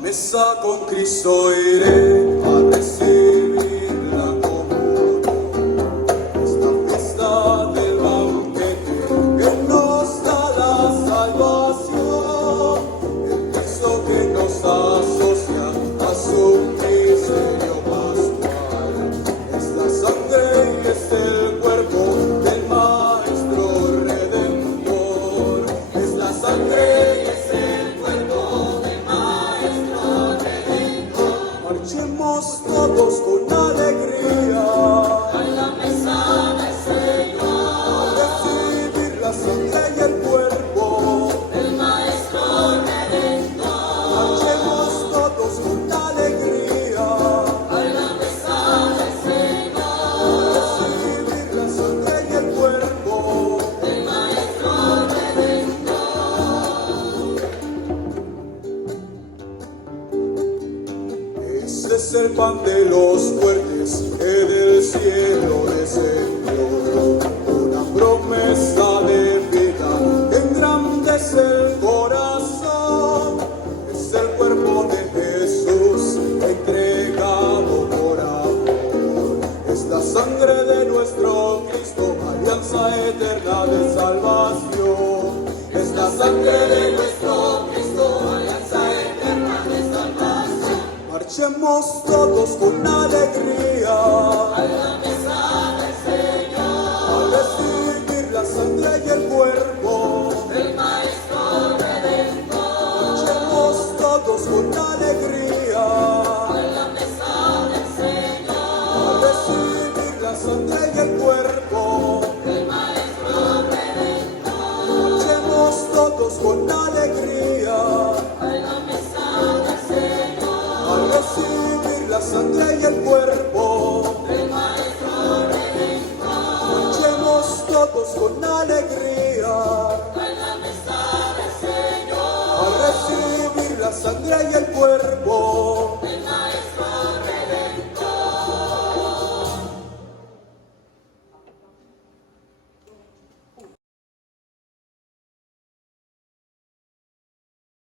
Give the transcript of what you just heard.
mesa con Cristo iré a recibir la comunión. Esta fiesta del banquete que nos da la salvación, el Cristo que nos asocia a su misterio pascual. Es la sangre y es el cuerpo del Maestro Redentor. Es la sangre y es el cuerpo del Maestro Redentor. Marchemos todos con alegría a la mesa del Señor, a recibir la sangre y el cuerpo. el Maestro Redentor. Marchemos todos con alegría A la mesa del Señor, a recibir la sangre y el cuerpo. el Maestro Redentor. Este es el pan de los fuertes que del cielo descendió, una promesa de vida que engrandece el corazón. Es el cuerpo de Jesús entregado por amor. Es la sangre de nuestro Cristo, alianza eterna de salvación. Es la sangre de nuestro Cristo, alianza eterna de salvación. Marchemos todos con alegría A la mesa del a Señor, recibir la sangre y el cuerpo. el Maestro Redentor. Marchemos todos con alegría A la mesa del a Señor, recibir la sangre y el cuerpo. el Maestro Redentor. Marchemos todos con alegría A la mesa del Señor, a recibir la sangre y el cuerpo. el Maestro Redentor. Marchemos todos con alegría A la mesa del Señor, a recibir la sangre y el cuerpo.